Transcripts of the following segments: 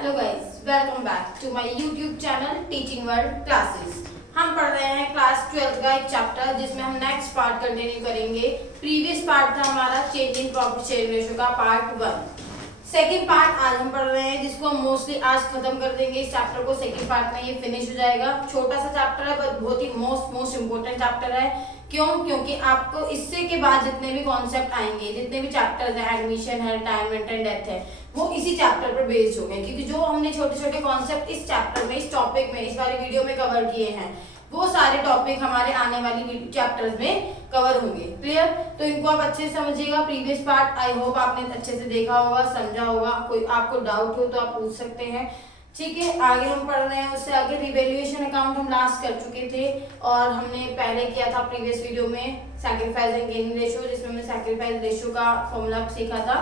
Hello guys, welcome back to my YouTube channel teaching world classes. हम पढ़ रहे हैं क्लास 12 का एक चैप्टर जिसमें हम नेक्स्ट पार्ट कंटिन्यू करेंगे। प्रीवियस पार्ट था हमारा change in profit sharing ratio का पार्ट 1। सेकंड पार्ट आज हम पढ़ रहे हैं जिसको हम मोस्टली आज खत्म कर देंगे। इस चैप्टर को सेकंड पार्ट में ये फिनिश हो जाएगा। छोटा सा चैप्टर है बट बहुत ही मोस्ट इम्पोर्टेंट चैप्टर है। क्यों? क्योंकि आपको इससे के बाद जितने भी कॉन्सेप्ट आएंगे, जितने भी चैप्टर्स हैं, एडमिशन है, रिटायरमेंट एंड डेथ है, वो इसी चैप्टर पर बेस्ड होंगे। क्योंकि जो हमने छोटे छोटे कॉन्सेप्ट इस चैप्टर में, इस टॉपिक में, इस वाली वीडियो में कवर किए हैं, वो सारे टॉपिक हमारे आने वाली चैप्टर्स में कवर होंगे। क्लियर? तो इनको आप अच्छे से समझिएगा। प्रीवियस पार्ट आई होप आपने अच्छे से देखा होगा, समझा होगा। कोई आपको डाउट हो तो आप पूछ सकते हैं। ठीक है, आगे हम पढ़ रहे हैं। उससे आगे रिवैल्यूएशन अकाउंट हम लास्ट कर चुके थे और हमने पहले किया था प्रीवियस वीडियो में सैक्रिफाइस एंड गेनिंग रेशियो, जिसमें हमने सैक्रिफाइस रेशियो का फॉर्मूला सीखा था,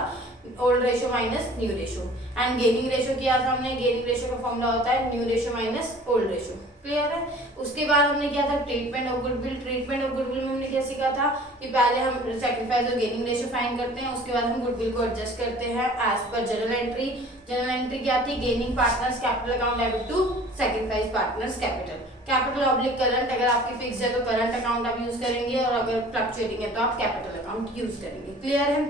old ratio minus new ratio. And gaining ratio किया था हमने। गेनिंग रेशियो का फॉर्मूला होता है new ratio minus old ratio. Clear है? उसके बाद हमने किया था treatment of goodwill. Treatment of goodwill में हमने क्या सीखा था कि पहले हम सैक्रिफाइस और गेनिंग रेशियो फाइंड करते हैं, उसके बाद हम गुडविल को एडजस्ट करते हैं as per general entry. General entry क्या थी? Gaining partners capital account debit to sacrifice partners capital. Capital oblique current, अगर आपकी फिक्स है तो करंट अकाउंट आप यूज करेंगे और अगर फ्लक्चुएटिंग है तो आप कैपिटल अकाउंट यूज करेंगे। क्लियर है?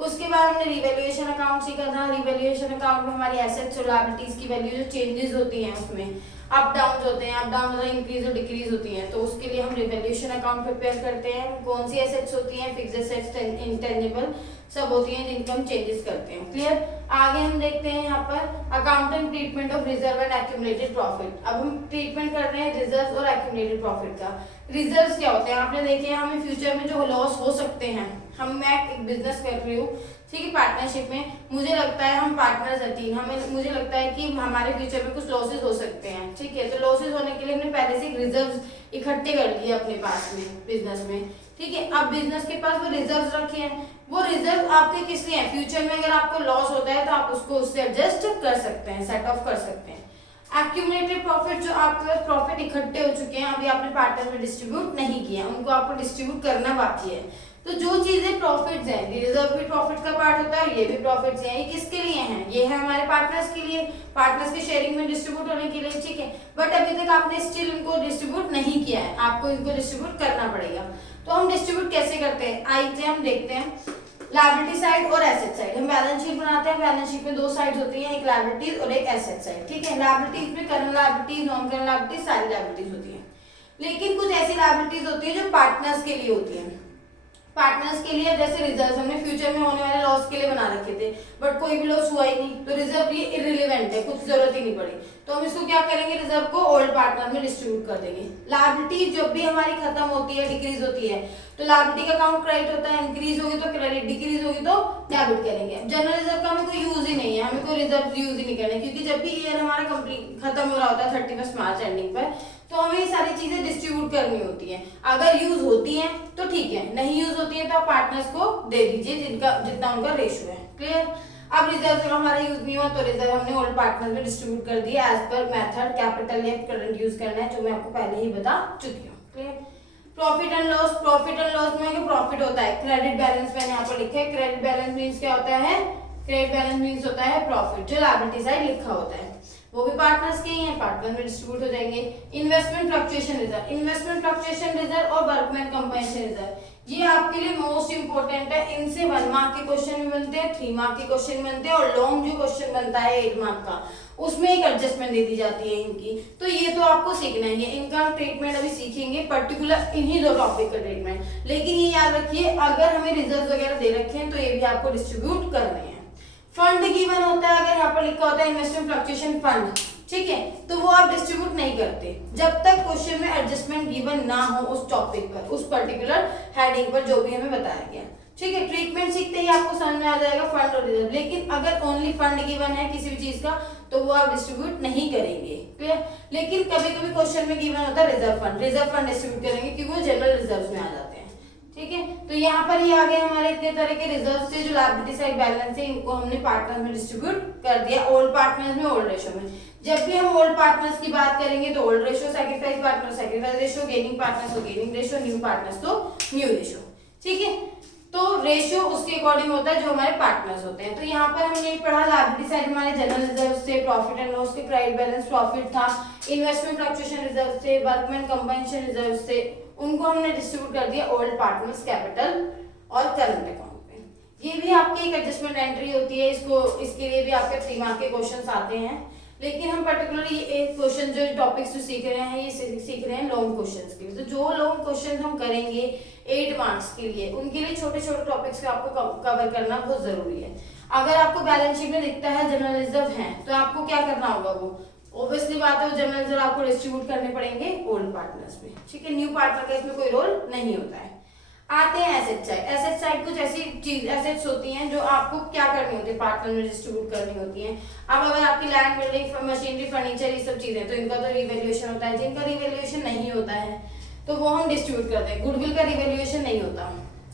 उसके बाद हमने रिवैल्यूएशन अकाउंट सीखा था। रिवैल्यूएशन अकाउंट में हमारी एसेट्स और लायबिलिटीज की वैल्यू जो चेंजेस होती हैं, उसमें अप डाउन होते हैं, अप डाउन मतलब इंक्रीज और डिक्रीज होती हैं, तो उसके लिए हम रिवैल्यूएशन अकाउंट प्रिपेयर करते हैं। कौन सी एसेट्स होती हैं? फिक्स्ड एसेट्स, इंटेंजिबल सब होती हैं जिनका हम चेंजेस करते हैं। क्लियर? आगे हम देखते हैं यहाँ पर accounting treatment of reserve and accumulated profit. अब हम ट्रीटमेंट कर रहे हैं रिजर्व और एक्यूमुलेटेड प्रॉफिट का। रिजर्व्स क्या होते हैं? आपने देखे हमें फ्यूचर में जो लॉस हो सकते हैं, मैं एक बिजनेस कर रही हूँ, ठीक है, पार्टनरशिप में, मुझे लगता है हम पार्टनर्स हैं 3, मुझे लगता है कि हमारे फ्यूचर में कुछ लॉसेस हो सकते हैं। ठीक है, तो लॉसेस होने के लिए हमने पहले से रिजर्व्स इकट्ठे कर लिए अपने पास में बिजनेस में। ठीक है, अब बिजनेस के पास वो रिजर्व्स रखे हैं, वो रिजर्व आपके किस लिए हैं? फ्यूचर में अगर आपको लॉस होता है तो आप उसको उससे एडजस्ट कर सकते हैं, सेट ऑफ कर सकते हैं। एक्यूमुलेटेड प्रॉफिट, जो आपके पास प्रॉफिट इकट्ठे हो चुके हैं, अभी आपने पार्टनर में डिस्ट्रीब्यूट नहीं किया, उनको आपको डिस्ट्रीब्यूट करना बाकी है। तो जो चीजें प्रॉफिट्स हैं, रिजर्व भी प्रॉफिट का पार्ट होता है और ये भी प्रॉफिट्स हैं। ये किसके लिए हैं? ये है हमारे पार्टनर्स के लिए, पार्टनर्स के शेयरिंग में डिस्ट्रीब्यूट होने के लिए। ठीक है, बट अभी तक आपने स्टिल इनको डिस्ट्रीब्यूट नहीं किया है, आपको इनको डिस्ट्रीब्यूट करना पड़ेगा। तो हम डिस्ट्रीब्यूट कैसे करते हैं? आइए हम देखते हैं। लायबिलिटी साइड और एसेट साइड, हम बैलेंस शीट बनाते हैं। बैलेंस शीट में 2 साइड्स होती हैं, एक लायबिलिटीज और एक एसेट साइड। ठीक है, लायबिलिटीज में current liabilities, non current liabilities, सारी लायबिलिटीज होती है। लेकिन कुछ ऐसी लायबिलिटीज होती है जो पार्टनर्स के लिए होती है। पार्टनर्स के लिए जैसे रिजर्व हमने फ्यूचर में होने वाले लॉस के लिए बना रखे थे, बट कोई भी लॉस हुआ ही नहीं, तो रिजर्व ये इररिलेवेंट है, कुछ जरूरत ही नहीं पड़ी, तो हम इसको क्या करेंगे? रिजर्व को ओल्ड पार्टनर में डिस्ट्रीब्यूट कर देंगे। लायबिलिटी जब भी हमारी खत्म होती है, डिक्रीज होती है, तो लायबिलिटी का अकाउंट क्रेडिट होता है, इंक्रीज होगी तो क्रेडिट, डिक्रीज होगी तो डेबिट करेंगे। जनरल रिजर्व का हमें कोई यूज ही नहीं है, हमें कोई रिजर्व यूज ही नहीं करना है, क्योंकि जब भी ईयर हमारा कंप्लीट खत्म हो रहा होता है 31 मार्च एंडिंग पर, तो हमें ये सारी चीजें डिस्ट्रीब्यूट करनी होती हैं। अगर यूज होती हैं तो ठीक है, नहीं यूज होती है तो आप पार्टनर्स को दे दीजिए जितना उनका रेशियो है। क्लियर? अब रिजर्व जब हमारा यूज नहीं हुआ तो रिजर्व हमने ओल्ड पार्टनर में डिस्ट्रीब्यूट कर दिया एज पर मेथड कैपिटल या करंट यूज करना है, जो मैं आपको पहले ही बता चुकी हूँ। Clear? Profit and loss. Profit and loss में प्रॉफिट होता है, क्रेडिट बैलेंस मैंने यहाँ पर लिखा है। क्रेडिट बैलेंस मीन्स क्या होता है? क्रेडिट बैलेंस मीन्स होता है प्रॉफिट, जो लायबिलिटी साइड लिखा होता है, वो भी पार्टनर्स के ही हैं, पार्टनर में डिस्ट्रीब्यूट हो जाएंगे। Investment fluctuation reserve, investment fluctuation reserve और वर्कमैन कंपनसेशन रिजर्व, ये आपके लिए मोस्ट इंपोर्टेंट है। इनसे 1 मार्क के क्वेश्चन भी बनते हैं, 3 मार्क के क्वेश्चन बनते हैं, और लॉन्ग जो क्वेश्चन बनता है 8 मार्क का, उसमें एक एडजस्टमेंट दे दी जाती है इनकी। तो ये तो आपको सीखना ही है, इनका ट्रीटमेंट अभी सीखेंगे, पर्टिकुलर इन्हीं 2 टॉपिक का ट्रीटमेंट। लेकिन ये याद रखिए, अगर हमें रिजर्व वगैरह दे रखे हैं तो ये भी आपको डिस्ट्रीब्यूट करने हैं। फंड गिवन होता है, अगर यहाँ पर लिखा होता है इन्वेस्टमेंट फ्लक्चुएशन फंड, ठीक है, तो वो आप डिस्ट्रीब्यूट नहीं करते जब तक क्वेश्चन में एडजस्टमेंट गिवन ना हो उस टॉपिक पर, उस पर्टिकुलर हेडिंग पर जो भी हमें बताया गया। ठीक है, ट्रीटमेंट सीखते ही आपको समझ में आ जाएगा फंड और रिजर्व। लेकिन अगर ओनली फंड गिवन है किसी भी चीज का तो वो आप डिस्ट्रीब्यूट नहीं करेंगे। क्लियर? लेकिन कभी कभी क्वेश्चन में गिवन होता है रिजर्व फंड डिस्ट्रीब्यूट करेंगे, क्योंकि वो जनरल रिजर्व में आ जाते हैं। ठीक है, तो यहाँ पर ही आ गए हमारे इतने तरह के रिजर्व से जो लायबिलिटी साइड बैलेंस है, इनको हमने पार्टनर्स में डिस्ट्रीब्यूट कर दिया, ओल्ड पार्टनर्स में, ओल्ड रेशियो में। जब भी हम ओल्ड पार्टनर्स की बात करेंगे तो old ratio, sacrifice partner sacrifice ratio, gaining partners तो गेनिंग रेशियो, न्यू पार्टनर्स तो न्यू रेशियो। ठीक है, तो रेशियो उसके अकॉर्डिंग होता है जो हमारे पार्टनर्स होते हैं। तो यहाँ पर हमने पढ़ा लायबिलिटी साइड हमारे जनरल रिजर्व से, प्रॉफिट एंड लॉस के क्रेडिट बैलेंस प्रॉफिट था, इन्वेस्टमेंट फ्लक्चुएशन रिजर्व से, वर्कमैन कंपनसेशन रिजर्व से, उनको हमने डिस्ट्रीब्यूट कर दिया ओल्ड पार्टनर्स कैपिटल और करंट अकाउंट पे। ये भी आपकी एक एडजस्टमेंट एंट्री होती है, इसके लिए भी आपके 3 मार्क के क्वेश्चंस आते हैं, लेकिन हम पर्टिकुलरली एक क्वेश्चन जो टॉपिक्स जो सीख रहे हैं ये सीख रहे हैं लॉन्ग क्वेश्चंस के लिए। तो जो लॉन्ग क्वेश्चन हम करेंगे 8 मार्क्स के लिए, उनके लिए छोटे छोटे टॉपिक्स को आपको कवर करना बहुत जरूरी है। अगर आपको बैलेंस शीट में दिखता है जनरल रिजर्व है तो आपको क्या करना होगा, वो ऑब्वियसली बात है जनरल रिजर्व आपको डिस्ट्रीब्यूट करने पड़ेंगे ओल्ड पार्टनर्स में, ठीक है। न्यू पार्टनर का इसमें कोई रोल नहीं होता है। आते हैं एसेट साइड। एसेट साइड कुछ ऐसी चीज एसेट्स होती हैं जो आपको क्या करनी होती है, पार्टनर में डिस्ट्रीब्यूट करनी होती हैं। अब अगर आपकी लैंड, बिल्डिंग, मशीनरी, फर्नीचर ये सब चीजें, तो इनका तो रिवैल्यूएशन होता है। जिनका रिवैल्यूएशन नहीं होता है तो वो हम डिस्ट्रीब्यूट करते हैं। गुडविल का रिवैल्यूएशन नहीं होता,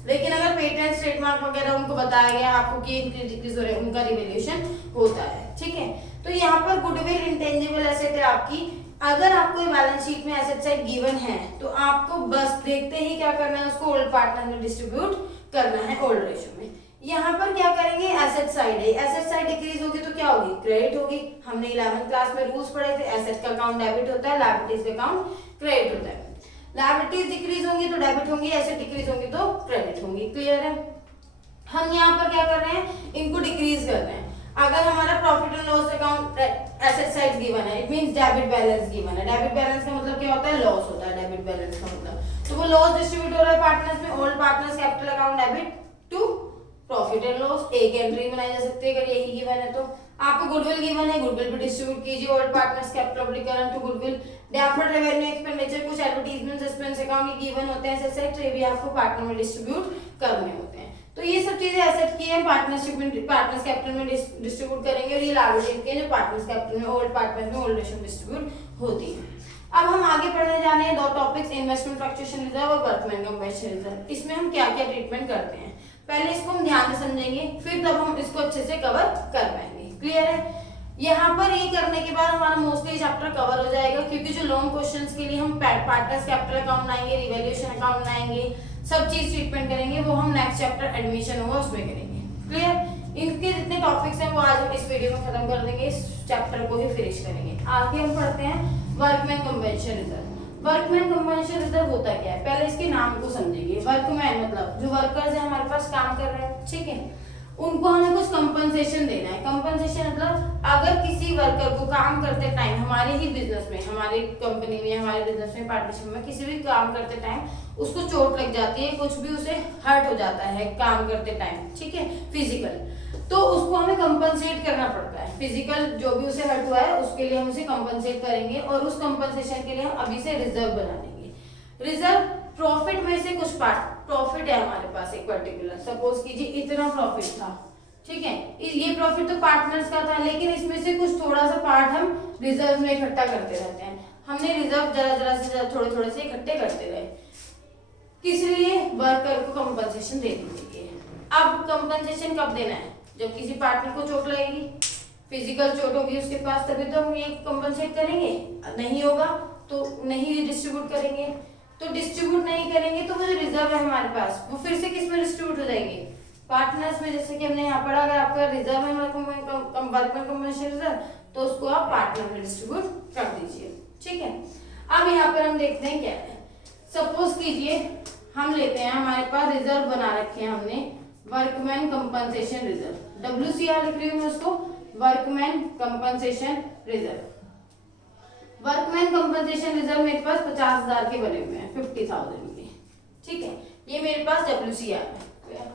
लेकिन अगर पेटेंट, ट्रेडमार्क वगैरह उनको बताया गया आपको कि इंक्रीज डिक्रीज हो रहा है, उनका रिवैल्यूएशन होता है, ठीक है। तो यहाँ पर गुडविल इंटेंजिबल एसेट है आपकी। अगर आपको बैलेंस शीट में एसेट साइड गिवन है तो आपको बस देखते ही क्या करना है, उसको ओल्ड पार्टनर में डिस्ट्रीब्यूट करना है ओल्ड रेशियो में। यहाँ पर क्या करेंगे, एसेट साइड है, एसेट साइड डिक्रीज होगी तो क्या होगी, क्रेडिट होगी। हमने 11th क्लास में रूल्स पढ़े थे, एसेट का अकाउंट डेबिट होता है, लायबिलिटीज का अकाउंट क्रेडिट होता है। लायबिलिटीज डिक्रीज होंगी तो डेबिट होंगी, एसेट डिक्रीज होंगी तो क्रेडिट होंगी। क्लियर है। हम यहाँ पर क्या कर रहे हैं, इनको डिक्रीज कर रहे हैं। अगर हमारा profit and loss account asset side given है, it means debit balance given है। डेबिट बैलेंस का मतलब क्या होता है, लॉस होता है डेबिट बैलेंस का मतलब। तो वो लॉस डिस्ट्रीब्यूट हो रहा है पार्टनर्स में, old partners capital account debit to profit and loss. एक एंट्री बनाई जा सकती है अगर यही गिवन है तो। आपको गुडविल गिवन है, गुडविल पे डिस्ट्रीब्यूट कीजिए old partners capital obligation to goodwill. Deferred revenue expenditure, कुछ एडवर्टाइजमेंट एक्सपेंस अकाउंट गिवन होते हैं एसेट साइड, तो ये भी आपको पार्टनर में डिस्ट्रीब्यूट करने होते हैं। तो ये सब चीजें एसेट की है, पार्टनरशिप में, पार्टनर्स कैपिटल में डिस्ट्रीब्यूट करेंगे, और ये लायबिलिटी की है जो पार्टनर्स कैपिटल में, ओल्ड पार्टनर में ओल्ड रेशियो डिस्ट्रीब्यूट होती है। अब हम आगे पढ़ने जाने हैं 2 टॉपिक्स, इन्वेस्टमेंट फ्लक्चुएशन रिजर्व और वर्कमैन कंपनसेशन रिजर्व। इसमें हम क्या क्या ट्रीटमेंट करते हैं, पहले इसको हम ध्यान से समझेंगे, फिर तब हम इसको अच्छे से कवर कर पाएंगे। क्लियर है। यहाँ पर ये करने के बाद हमारा मोस्टली चैप्टर कवर हो जाएगा, क्योंकि जो लॉन्ग क्वेश्चंस के लिए हम पार्टनर्स कैपिटल अकाउंट बनाएंगे, रिवैल्यूएशन अकाउंट बनाएंगे, सब चीज ट्रीटमेंट करेंगे, वो हम नेक्स्ट चैप्टर एडमिशन होगा उसमें करेंगे। क्लियर। इनके जितने टॉपिक्स हैं वो आज हम इस वीडियो में खत्म कर देंगे, इस चैप्टर को ही फिनिश करेंगे। आगे हम पढ़ते हैं workman compensation reserve. Workman compensation reserve होता क्या है, पहले इसके नाम को समझेंगे। वर्कमैन मतलब जो वर्कर्स हैं हमारे पास काम कर रहे हैं, ठीक है, उनको हमें कुछ कंपनसेशन देना है। कंपनसेशन मतलब अगर किसी वर्कर को काम करते टाइम हमारे ही बिजनेस में, हमारे कंपनी में, हमारे बिजनेस में, पार्टनरशिप में किसी भी काम करते टाइम उसको चोट लग जाती है, कुछ भी उसे हर्ट हो जाता है काम करते टाइम, ठीक है, फिजिकल, तो उसको हमें कंपनसेट करना पड़ता है। फिजिकल जो भी उसे हर्ट हुआ है उसके लिए हम उसे कंपनसेट करेंगे, और उस कंपनसेशन के लिए हम अभी से रिजर्व बना देंगे। रिजर्व प्रॉफिट में से कुछ पार्ट, प्रॉफिट है हमारे पास एक पर्टिकुलर, सपोज कीजिए इतना प्रॉफिट था, ठीक है, ये प्रॉफिट तो पार्टनर्स का था, लेकिन इसमें से कुछ थोड़ा सा पार्ट हम रिजर्व में इकट्ठा करते रहते हैं। हमने रिजर्व जरा से थोड़े थोड़े से इकट्ठे करते रहे, किस लिए, वर्कर को कंपनसेशन देने के लिए। अब कंपनसेशन कब देना है, जब किसी पार्टनर को चोट लगेगी, फिजिकल चोट होगी उसके पास, तभी तो हम ये कंपनसेट करेंगे। नहीं होगा तो नहीं डिस्ट्रीब्यूट करेंगे, तो डिस्ट्रीब्यूट नहीं करेंगे तो वो जो रिजर्व है हमारे पास वो फिर से किस में डिस्ट्रीब्यूट हो जाएंगे, पार्टनर्स में। जैसे कि हमने यहाँ पढ़ा, अगर आपका रिजर्व है वर्कमैन कंपनसेशन रिजर्व, तो उसको आप पार्टनर में डिस्ट्रीब्यूट कर दीजिए, ठीक है। अब यहाँ पर हम देखते हैं क्या है। सपोज कीजिए हम लेते हैं, हमारे पास रिजर्व बना रखे हैं हमने, वर्कमैन कंपनसेशन रिजर्व, WCR लिख रही हूँ मैं उसको, workman compensation reserve. Workman compensation reserve मेरे पास 50,000 के बने हुए हैं, 50,000 के, ठीक है, ये मेरे पास WCR है।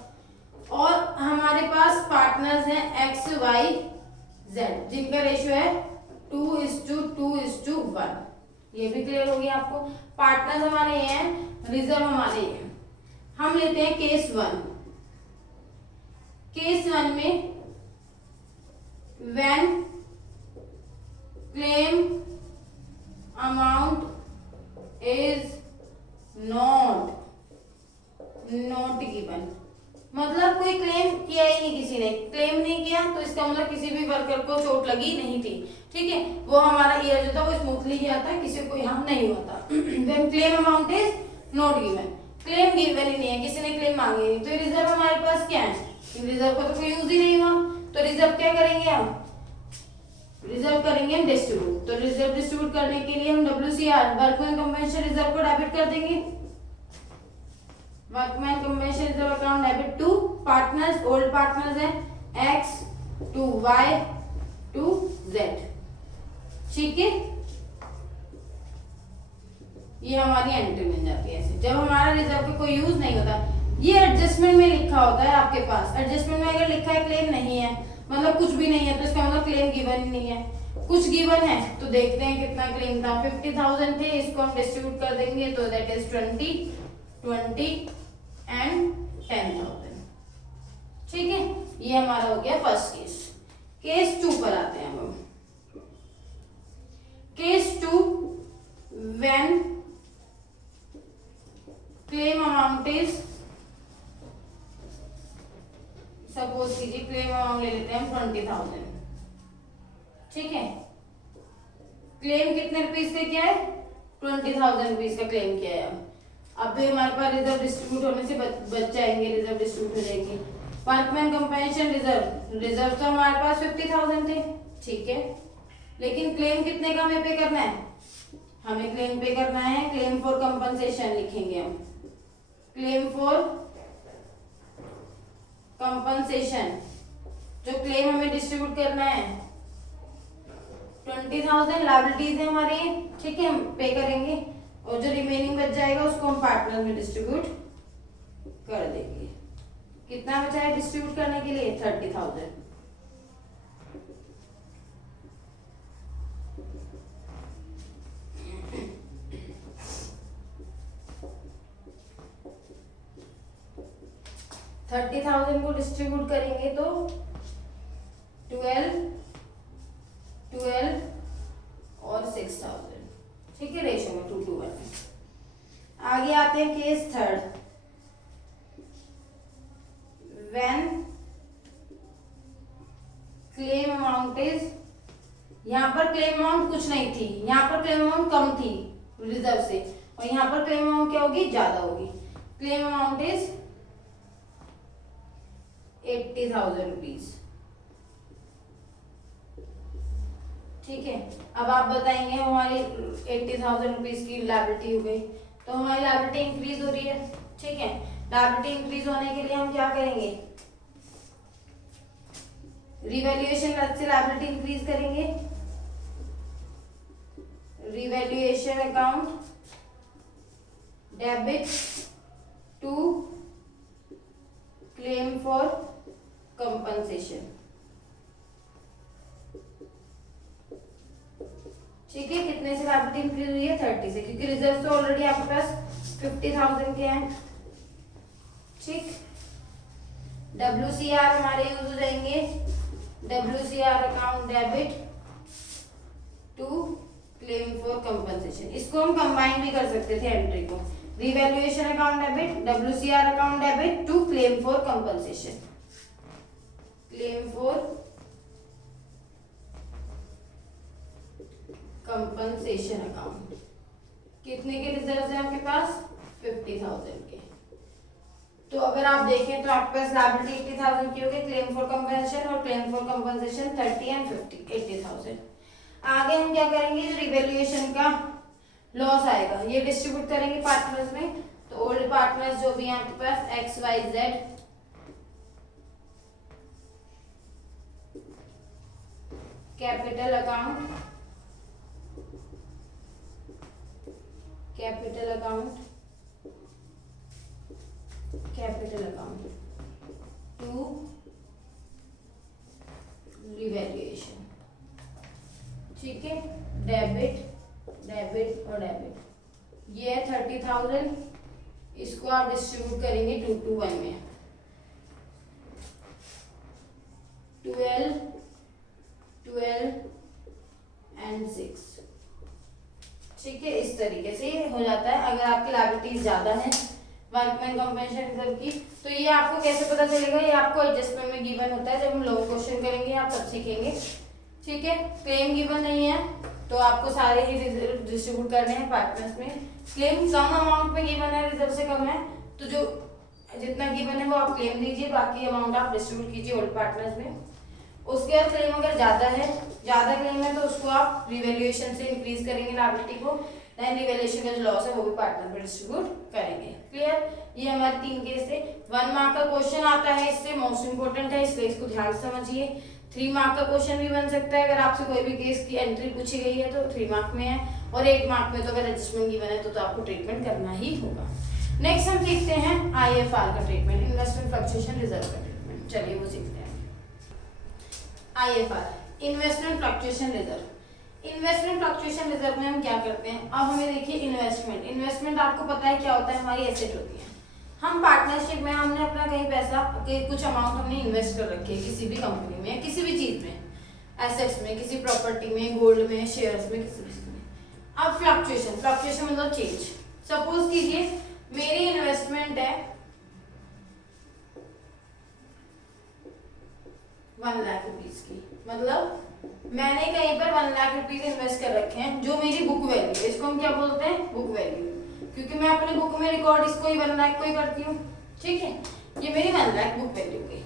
और हमारे पास पार्टनर्स हैं XYZ, जिनका रेशियो है 2:2:1। ये भी क्लियर हो गया आपको। पार्टनर्स हमारे ये हैं, रिजर्व हमारे ये हैं। हम लेते हैं केस 1। केस 1 में when claim amount is not given, मतलब कोई क्लेम किया ही नहीं, किसी ने क्लेम नहीं किया, तो इसका मतलब किसी भी वर्कर को चोट लगी नहीं थी, ठीक है, वो हमारा ईयर जो था वो स्मूथली गया था, किसी को यहाँ नहीं हुआ था। When claim amount is not given, claim given ही नहीं है, किसी ने क्लेम मांगे नहीं, तो रिजर्व हमारे पास क्या है, रिजर्व का तो कोई यूज ही नहीं हुआ, तो रिजर्व क्या करेंगे हम, रिजर्व करेंगे हम डिस्ट्रीब्यूट। तो रिजर्व डिस्ट्रीब्यूट करने के लिए हम WCR वर्कमैन कंपनसेशन रिजर्व को डेबिट कर देंगे, workman compensation reserve account debit to partners, old partners है X to Y to Z, ठीक है। ये हमारी एंट्री बन जाती है ऐसे, जब हमारा रिजर्व का कोई यूज नहीं होता। ये एडजस्टमेंट में लिखा होता है आपके पास, एडजस्टमेंट में अगर लिखा है क्लेम नहीं है, मतलब कुछ भी नहीं है, तो इसका मतलब क्लेम गिवन ही नहीं है। कुछ गिवन है तो देखते हैं कितना क्लेम था, 50,000 थे, इसको हम डिस्ट्रीब्यूट कर देंगे, तो दैट इज 20, 20 एंड 10,000, ठीक है। ये हमारा हो गया फर्स्ट केस। केस 2 पर आते हैं हम। Case 2, when claim amount is, suppose कीजिए क्लेम अमाउंट ले लेते हैं 20,000, ठीक है। क्लेम कितने रुपीस का किया है, 20,000 रुपीस का क्लेम किया है। अब भी हमारे पास रिजर्व डिस्ट्रीब्यूट होने से बच जाएंगे, रिजर्व डिस्ट्रीब्यूट हो जाएंगे। वर्कमैन कंपनसेशन रिजर्व, रिजर्व तो हमारे पास 50,000 थे, ठीक है, लेकिन क्लेम कितने का हमें पे करना है, हमें क्लेम पे करना है, क्लेम फॉर कंपनसेशन लिखेंगे हम, क्लेम फॉर कंपनसेशन, जो क्लेम हमें डिस्ट्रीब्यूट करना है 20,000 लायबिलिटीज है हमारी, ठीक है, हम पे करेंगे, और जो रिमेनिंग बच जाएगा उसको हम पार्टनर में डिस्ट्रीब्यूट कर देंगे। कितना बचा है डिस्ट्रीब्यूट करने के लिए, 30,000। को डिस्ट्रीब्यूट करेंगे तो 12 और 6,000, ठीक है, रेशियो में 2:1। आगे आते हैं case 3, when claim amount is, यहाँ पर क्लेम अमाउंट कुछ नहीं थी, यहाँ पर क्लेम अमाउंट कम थी रिजर्व से, और यहाँ पर क्लेम अमाउंट क्या होगी, ज्यादा होगी। क्लेम अमाउंट इज 80,000 रुपीज, ठीक है। अब आप बताएंगे हमारी 80,000 रुपीज की लायबिलिटी हो गई, तो हमारी लायबिलिटी इंक्रीज हो रही है, ठीक है। लायबिलिटी इंक्रीज होने के लिए हम क्या करेंगे, रिवैल्यूएशन से लायबिलिटी इंक्रीज करेंगे, revaluation account debit to claim for compensation, ठीक है। कितने से लायबिलिटी इंक्रीज हुई है, 30 से, क्योंकि रिजर्व तो ऑलरेडी आपके पास 50,000 के हैं, ठीक। WCR हमारे यूज हो जाएंगे, WCR account debit to claim for compensation, इसको हम कंबाइन भी कर सकते थे एंट्री को, revaluation account debit, WCR account debit to claim for compensation, claim for compensation account. कितने के रिजर्व है आपके पास, 50,000 के। तो अगर आप देखें तो आपके पास लायबिलिटी 80,000 की होगी, क्लेम फॉर कंपनसेशन और क्लेम फॉर कंपनसेशन 30 एंड 50, 80,000। आगे हम क्या करेंगे, जो रिवैल्यूएशन का लॉस आएगा ये डिस्ट्रीब्यूट करेंगे पार्टनर्स में, तो ओल्ड पार्टनर्स जो भी हैं आपके पास XYZ, capital account, capital account, capital account to revaluation, ठीक है, डेबिट डेबिट और डेबिट, ये है 30,000, इसको आप डिस्ट्रीब्यूट करेंगे 2:1 में, 12 एंड 6, ठीक है। इस तरीके से हो जाता है। अगर आपकी लायबिलिटीज ज्यादा है वर्कमैन कंपनसेशन रिजर्व की, तो ये आपको कैसे पता चलेगा, ये आपको एडजस्टमेंट में गिवन होता है, जब हम लॉन्ग क्वेश्चन करेंगे आप तब सीखेंगे, ठीक है। क्लेम गिवन नहीं है तो आपको सारे ही रिजर्व डिस्ट्रीब्यूट करने हैं पार्टनर्स में। क्लेम कम अमाउंट में गिवन है, रिजर्व से कम है, तो जो जितना गिवन है वो आप क्लेम दीजिए, बाकी अमाउंट आप डिस्ट्रीब्यूट कीजिए ओल्ड पार्टनर्स में। उसके बाद क्लेम अगर ज़्यादा है, ज़्यादा क्लेम है, तो उसको आप रिवैल्यूएशन से इंक्रीज करेंगे लायबिलिटी को, देन रिवैल्यूएशन का जो लॉस है वो भी पार्टनर पे डिस्ट्रीब्यूट करेंगे। क्लियर? ये हमारे 3 केस थे। 1 मार्क का क्वेश्चन आता है, इससे मोस्ट इंपोर्टेंट है, इसलिए इसको ध्यान से समझिए। 3 मार्क का क्वेश्चन भी बन सकता है, अगर आपसे कोई भी केस की एंट्री पूछी गई है तो 3 मार्क में है, और 8 मार्क में तो अगर एडजस्टमेंट गिवन है तो आपको ट्रीटमेंट करना ही होगा। नेक्स्ट हम देखते हैं IFR का ट्रीटमेंट, इन्वेस्टमेंट फ्लक्चुएशन रिजर्व का ट्रीटमेंट। चलिए वो सीखते हैं। IFR, investment fluctuation reserve. Investment fluctuation reserve में हम क्या करते हैं, अब हमें देखिए इन्वेस्टमेंट आपको पता है क्या होता है, हमारी एसेट होती है। हम पार्टनरशिप में हमने अपना कहीं पैसा, कुछ अमाउंट हमने इन्वेस्ट कर रखी है किसी भी कंपनी में, किसी भी चीज में, एसेट्स में, किसी प्रॉपर्टी में, गोल्ड में, शेयर्स में, किसी भी चीज में। अब फ्लक्चुएशन मतलब चेंज। सपोज कीजिए मेरी इन्वेस्टमेंट है 1 लाख रुपीज की, मतलब मैंने कहीं पर 1 लाख रुपीज इन्वेस्ट कर रखे हैं, जो मेरी बुक वैल्यू है, इसको हम क्या बोलते हैं, बुक वैल्यू, क्योंकि मैं अपने बुक में रिकॉर्ड इसको ही 1 लाख को ही करती हूँ। ठीक है, ये मेरी 1 लाख बुक वैल्यू गई।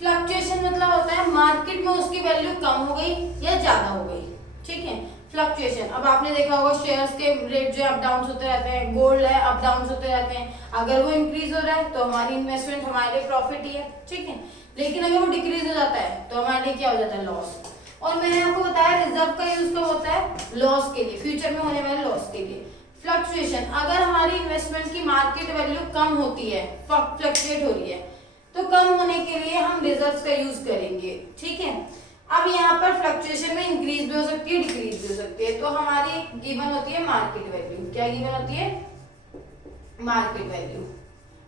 फ्लक्चुएशन मतलब होता है मार्केट में उसकी वैल्यू कम हो गई या ज्यादा हो गई। ठीक है, फ्लक्चुएशन, अब आपने देखा होगा शेयर्स के रेट जो अप डाउन होते रहते हैं, गोल्ड है अप डाउन होते रहते हैं, अगर वो इंक्रीज हो रहा है तो हमारी इन्वेस्टमेंट हमारे लिए प्रॉफिट ही है। ठीक है, लेकिन अगर वो डिक्रीज हो जाता है तो हमारे लिए क्या हो जाता है, लॉस। और मैंने आपको बताया रिजर्व का यूज कब होता है, लॉस के लिए, फ्यूचर में होने वाले लॉस के लिए। फ्लक्चुएशन, अगर हमारी इन्वेस्टमेंट की मार्केट वैल्यू कम होती है, फ्लक्चुएट हो रही है, तो कम होने के लिए हम रिजर्व्स का यूज करेंगे। ठीक है, अब यहाँ पर फ्लक्चुएशन में इंक्रीज भी हो सकती है, डिक्रीज भी हो सकती है, तो हमारी गिवन होती है मार्केट वैल्यू। क्या गिवन होती है, मार्केट वैल्यू।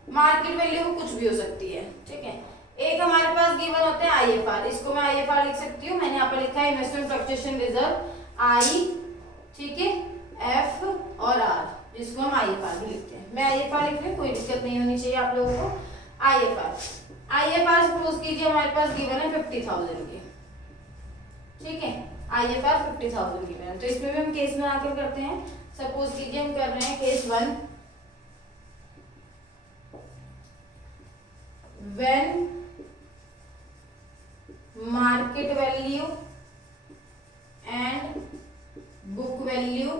मार्केट वैल्यू कुछ भी हो सकती है। ठीक है, एक हमारे पास गिवन होते हैं IFR, इसको मैं IFR लिख सकती हूँ, मैंने यहाँ पर लिखा है इन्वेस्टमेंट फ्लक्चुएशन रिजर्व I, ठीक है, F और R, जिसको हम IFR भी लिखते हैं। मैं IFR लिख रही हूँ, कोई दिक्कत नहीं होनी चाहिए आप लोगों को। IFR सपोज कीजिए हमारे पास गिवन है 50,000 की। ठीक है, IFR 50,000 गिवन है, तो इसमें भी हम केस में आकर करते हैं। सपोज कीजिए हम कर रहे हैं case 1, when market value and book value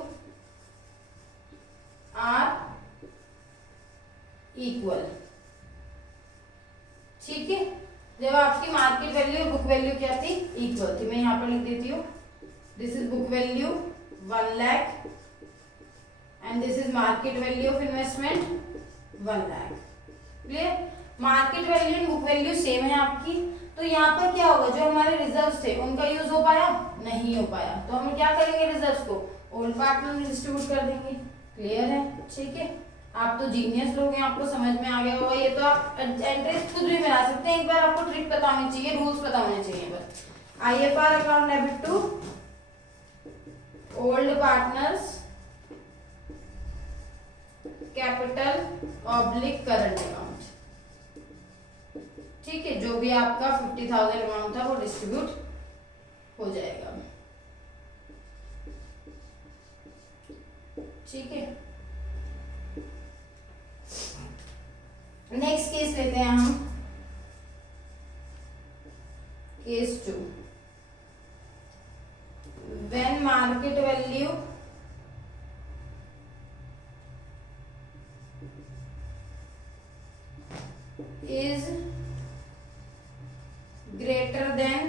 are equal। ठीक है, जब आपकी मार्केट वैल्यू बुक वैल्यू क्या थी, इक्वल थी। मैं यहाँ पर लिख देती हूँ, this is book value 1 lakh and this is market value of investment 1 lakh. Clear? Market value and book value same है आपकी, तो यहाँ पर क्या होगा, जो हमारे रिजर्व्स थे उनका यूज हो पाया, नहीं हो पाया, तो हम क्या करेंगे, रिजर्व्स को ओल्ड पार्टनर में डिस्ट्रीब्यूट कर देंगे। क्लियर है? ठीक है, आप तो जीनियस लोग हैं, आपको समझ में आ गया होगा। ये तो आप एंट्रीज खुद भी बना सकते हैं, एक बार आपको ट्रिक पता होनी चाहिए, रूल्स पता होने चाहिए बस। IFR account debit to old partners capital oblique current account. ठीक है, जो भी आपका 50,000 अमाउंट था वो डिस्ट्रीब्यूट हो जाएगा। ठीक है, नेक्स्ट केस लेते हैं हम, case 2, when market value is greater than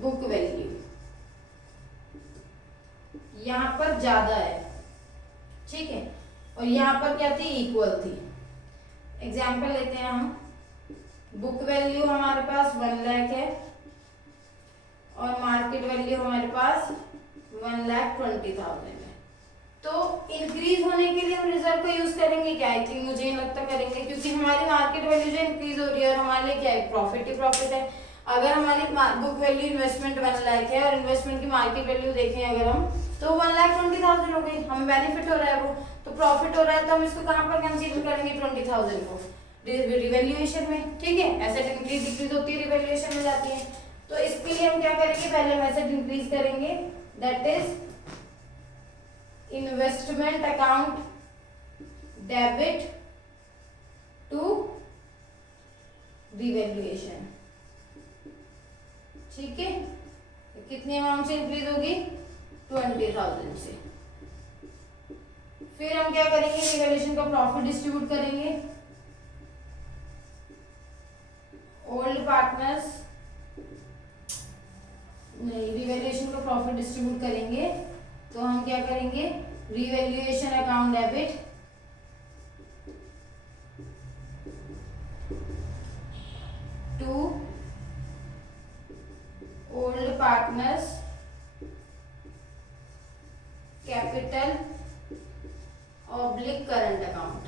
book value, यहां पर ज्यादा है। ठीक है, और यहाँ पर क्या थी, इक्वल थी। एग्जाम्पल लेते हैं हम, बुक वैल्यू हमारे पास 1 लाख है और मार्केट वैल्यू हमारे पास 1,20,000 है, तो इंक्रीज होने के लिए हम रिजर्व का यूज करेंगे क्या, आई थिंक मुझे नहीं लगता करेंगे, क्योंकि हमारी मार्केट वैल्यू जो इंक्रीज हो रही है और हमारे लिए क्या है, प्रॉफिट ही प्रॉफिट है। अगर हमारी बुक वैल्यू इन्वेस्टमेंट 1 लाख है और इन्वेस्टमेंट की मार्केट वैल्यू देखें अगर हम, तो 1,20,000 हो गई, हमें बेनिफिट हो रहा है, वो तो प्रॉफिट हो रहा है, तो हम इसको कहाँ पर कंसीडर करेंगे, 20,000 को रिवैल्यूएशन में। ठीक है, एसेट इंक्रीज डिक्रीज होती है, रिवैल्यूएशन में जाती है, तो तो इसके लिए हम क्या करेंगे, पहले मेथड इंक्रीज करेंगे, that is investment account debit to revaluation. ठीक है, कितने अमाउंट से इंक्रीज होगी, 20,000 से। फिर हम क्या करेंगे, रिवैल्यूएशन का प्रॉफिट डिस्ट्रीब्यूट करेंगे, ओल्ड पार्टनर्स नहीं, रिवैल्यूएशन का प्रॉफिट डिस्ट्रीब्यूट करेंगे तो हम क्या करेंगे, revaluation account debit to old partners capital oblique current account.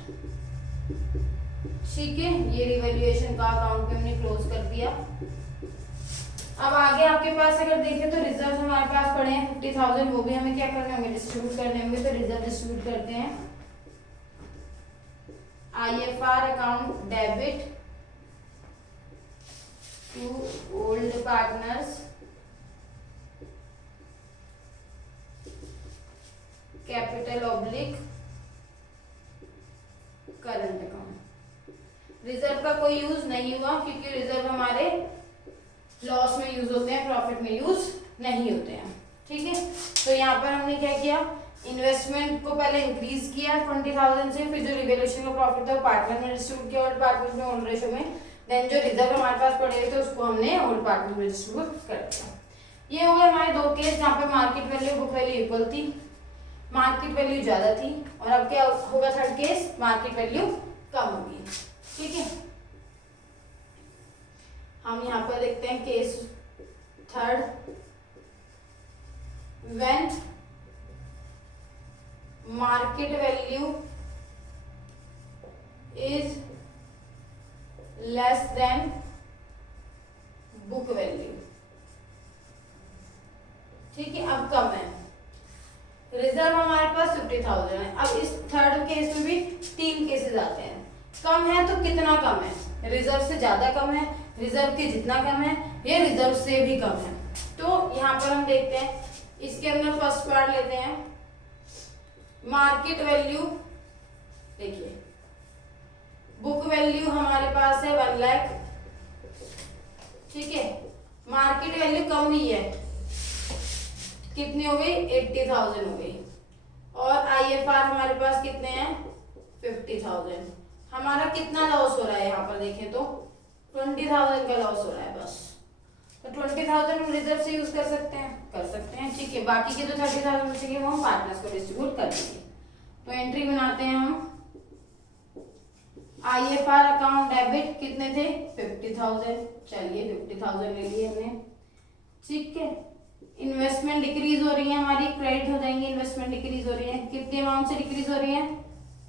ठीक है, ये रिवैल्यूएशन का अकाउंट पे हमने क्लोज कर दिया। अब आगे आपके पास अगर देखें तो रिजर्व हमारे पास पड़े हैं 50,000, वो भी हमें क्या करने होंगे, डिस्ट्रीब्यूट करने होंगे। तो रिजर्व डिस्ट्रीब्यूट करते हैं, IFR account debit to old partners capital oblique current account. Reserve का कोई यूज नहीं हुआ क्योंकि रिजर्व हमारे लॉस में यूज होते हैं, प्रॉफिट में यूज नहीं होते हैं। ठीक है, तो यहाँ पर हमने क्या किया, इन्वेस्टमेंट को पहले इंक्रीज किया 20,000 से, फिर जो रिवैल्यूएशन का प्रॉफिट था वो पार्टनर में डिस्ट्रीब्यूट किया, ओल्ड पार्टनर में ओल्ड रेशो में, देन जो रिजर्व हमारे पास पड़े हुए थे उसको हमने ओल्ड पार्टनर में डिस्ट्रीब्यूट कर दिया। ये हो गए हमारे दो केस जहाँ पे market value book value equal थी, मार्केट वैल्यू ज्यादा थी, और अब क्या होगा थर्ड केस, मार्केट वैल्यू कम होगी। ठीक है, हम यहाँ पर देखते हैं case third, when market value is less than book value. ठीक है, अब कम है, रिजर्व हमारे पास 50,000 है। अब इस थर्ड केस में भी तीन केसेस आते हैं, कम है तो कितना कम है, रिजर्व से ज्यादा कम है, रिजर्व के जितना कम है, ये रिजर्व से भी कम है। तो यहाँ पर हम देखते हैं, इसके अंदर फर्स्ट पार्ट लेते हैं, मार्केट वैल्यू। देखिए बुक वैल्यू हमारे पास है 1 लाख। ठीक है, मार्केट वैल्यू कम हुई है, कितनी हो गई, 80,000 हो गई, और IFR हमारे पास कितने हैं, 50,000। हमारा कितना लॉस हो रहा है, यहाँ पर देखें तो 20,000 का लॉस हो रहा है बस। तो 20,000 हम रिजर्व से यूज कर सकते हैं। ठीक है, बाकी के जो 30,000 बचेंगे वो हम पार्टनर्स को डिस्ट्रीब्यूट कर देंगे। तो एंट्री बनाते हैं हम, IFR अकाउंट डेबिट कितने थे, 50,000, चलिए 50,000 ले लिए हमने। ठीक है, इन्वेस्टमेंट डिक्रीज हो रही है हमारी, क्रेडिट हो जाएंगे, इन्वेस्टमेंट डिक्रीज हो रही है, कितने अमाउंट से डिक्रीज हो रही है,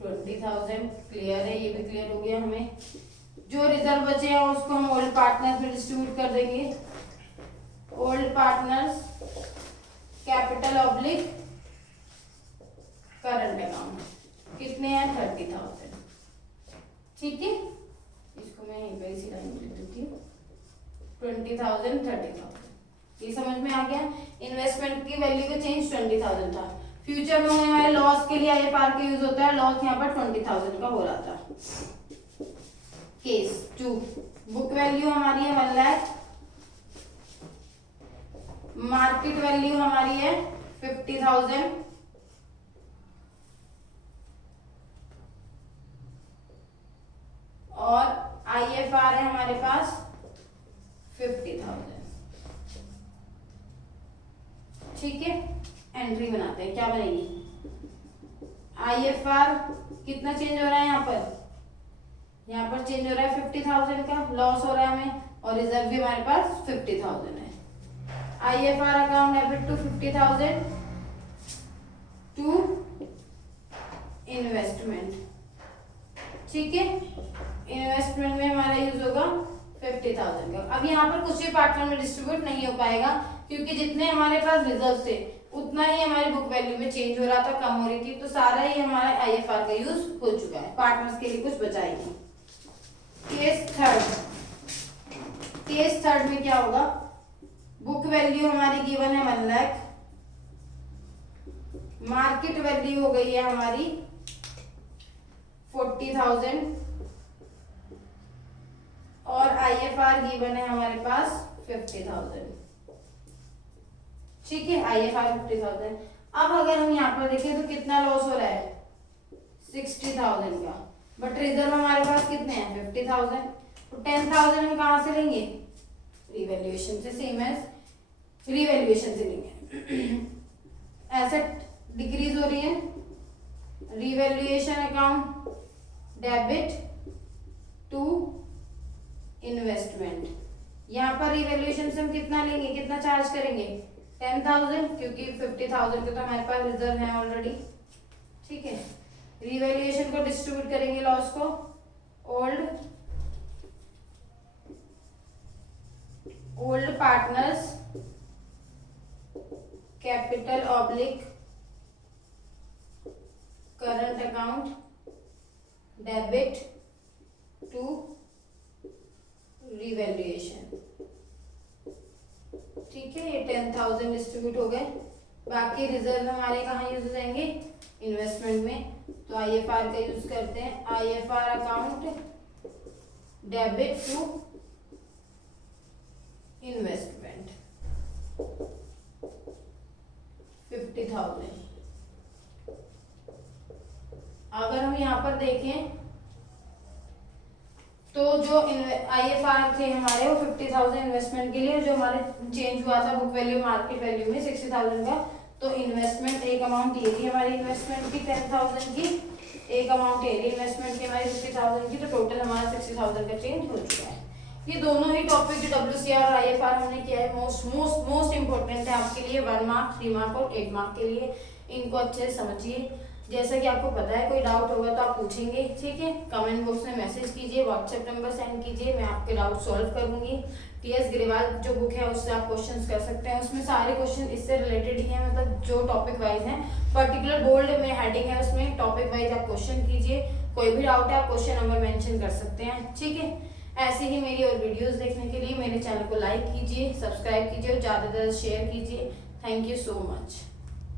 20,000। क्लियर है, ये भी क्लियर हो गया हमें। जो रिजर्व बचे हैं उसको हम ओल्ड पार्टनर्स में डिस्ट्रीब्यूट कर देंगे, old partners capital oblique current account, कितने हैं, 30,000। ठीक है, इसको मैं यहीं पे इसी लाइन में लिख देती हूँ, 20,000 30,000। ये समझ में आ गया, इन्वेस्टमेंट की वैल्यू का चेंज 20,000 था, फ्यूचर में होने वाले लॉस के लिए IFR का यूज होता है, लॉस यहाँ पर 20,000 का हो रहा था। केस 2, बुक वैल्यू हमारी है 1 लाख, मार्केट वैल्यू हमारी है 50,000, और IFR है हमारे पास 50,000। ठीक है, एंट्री बनाते हैं, क्या बनेगी, IFR कितना चेंज हो रहा है, यहाँ पर चेंज हो रहा है 50,000 का लॉस हो रहा है हमें, और रिजर्व भी हमारे पास 50,000 है। IFR account debit to 50,000 to investment. ठीक है, इन्वेस्टमेंट में हमारा यूज होगा 50,000 का। अब यहाँ पर कुछ भी पार्टनर में डिस्ट्रीब्यूट नहीं हो पाएगा क्योंकि जितने हमारे पास रिजर्व थे उतना ही हमारी बुक वैल्यू में चेंज हो रहा था, कम हो रही थी, तो सारा ही हमारा IFR का यूज हो चुका है, पार्टनर्स के लिए कुछ बचा ही नहीं। केस थर्ड में क्या होगा, बुक वैल्यू हमारी गिवन है 1 लाख, मार्केट वैल्यू हो गई है हमारी 40,000 और IFR गिवन है हमारे पास 50,000। ठीक है, IFR 50,000। अब अगर हम यहाँ पर देखें तो कितना लॉस हो रहा है 60,000 का, बट रिजर्व हमारे पास कितने हैं 50,000, तो 10,000 हम कहाँ से लेंगे रिवैल्यूएशन से, सेम एज रिवैल्यूएशन से लेंगे। एसेट डिक्रीज हो रही है, revaluation account debit to investment. यहाँ पर रिवैल्यूएशन से हम कितना लेंगे, कितना चार्ज करेंगे 10,000, क्योंकि 50,000 के तो हमारे पास रिजर्व है ऑलरेडी। ठीक है, रिवैल्यूएशन को डिस्ट्रीब्यूट करेंगे लॉस को, old partners capital oblique current account debit to revaluation. ठीक है, ये 10,000 डिस्ट्रीब्यूट हो गए, बाकी रिजर्व हमारे कहाँ यूज हो जाएंगे इन्वेस्टमेंट में, तो IFR का यूज करते हैं, IFR account debit to investment 50,000। अगर हम यहाँ पर देखें तो जो IFR थे हमारे वो 50,000 इन्वेस्टमेंट के लिए, जो हमारे चेंज हुआ था बुक वैल्यू मार्केट वैल्यू में 60,000 का, तो इन्वेस्टमेंट एक अमाउंट ये थी हमारी इन्वेस्टमेंट की 10,000 की, एक अमाउंट ये थी इन्वेस्टमेंट की हमारी 50,000 की, तो टोटल हमारा 60,000 का चेंज हो चुका है। ये दोनों ही टॉपिक जो WCR और IFR हमने किया है मोस्ट इंपॉर्टेंट है आपके लिए, 1 मार्क 3 मार्क और 8 मार्क के लिए। इनको अच्छे से समझिए, जैसा कि आपको पता है, कोई डाउट होगा तो आप पूछेंगे। ठीक है, कमेंट बॉक्स में मैसेज कीजिए, व्हाट्सएप नंबर सेंड कीजिए, मैं आपके डाउट सॉल्व करूंगी। TS ग्रेवाल जो बुक है उससे आप क्वेश्चंस कर सकते हैं, उसमें सारे क्वेश्चन इससे रिलेटेड ही हैं, मतलब जो टॉपिक वाइज हैं, पर्टिकुलर बोल्ड में हेडिंग है उसमें टॉपिक वाइज आप क्वेश्चन कीजिए, कोई भी डाउट है आप क्वेश्चन नंबर मेंशन कर सकते हैं। ठीक है, ऐसे ही मेरी और वीडियोस देखने के लिए मेरे चैनल को लाइक कीजिए, सब्सक्राइब कीजिए और ज़्यादा से ज़्यादा शेयर कीजिए। Thank you so much.